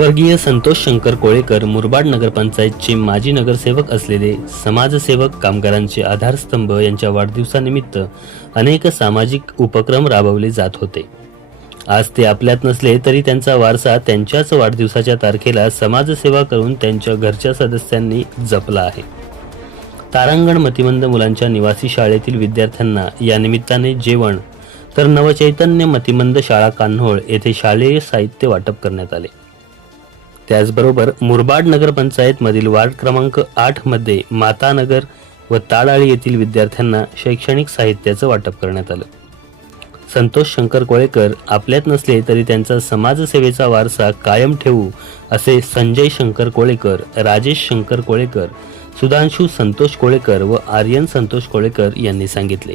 स्वर्गीय संतोष शंकर कोळेकर मुरबाड नगरपंचायतचे माजी नगरसेवक असलेले समाजसेवक कामगारांचे आधारस्तंभ यांच्या वाढदिवसानिमित्त अनेक सामाजिक उपक्रम राबवले जात होते. आज ते आपल्यात नसले तरी त्यांचा वारसा त्यांच्याच वाढदिवसाच्या तारखेला समाजसेवा करून त्यांच्या घरच्या सदस्यांनी जपला आहे. तारांगण मतिमंद मुलांच्या निवासी शाळेतील विद्यार्थ्यांना या निमित्ताने जेवण तर नवचैतन्य मतिमंद शाळा कान्होळ येथे शालेय साहित्य वाटप करण्यात आले. त्याचबरोबर मुरबाड नगरपंचायतमधील वार्ड क्रमांक आठमध्ये मातानगर व ताडाळी येथील विद्यार्थ्यांना शैक्षणिक साहित्याचं वाटप करण्यात आलं. संतोष शंकर कोळेकर आपल्यात नसले तरी त्यांचा समाजसेवेचा वारसा कायम ठेवू असे संजय शंकर कोळेकर राजेश शंकर कोळेकर सुधांशू संतोष कोळेकर व आर्यन संतोष कोळेकर यांनी सांगितले.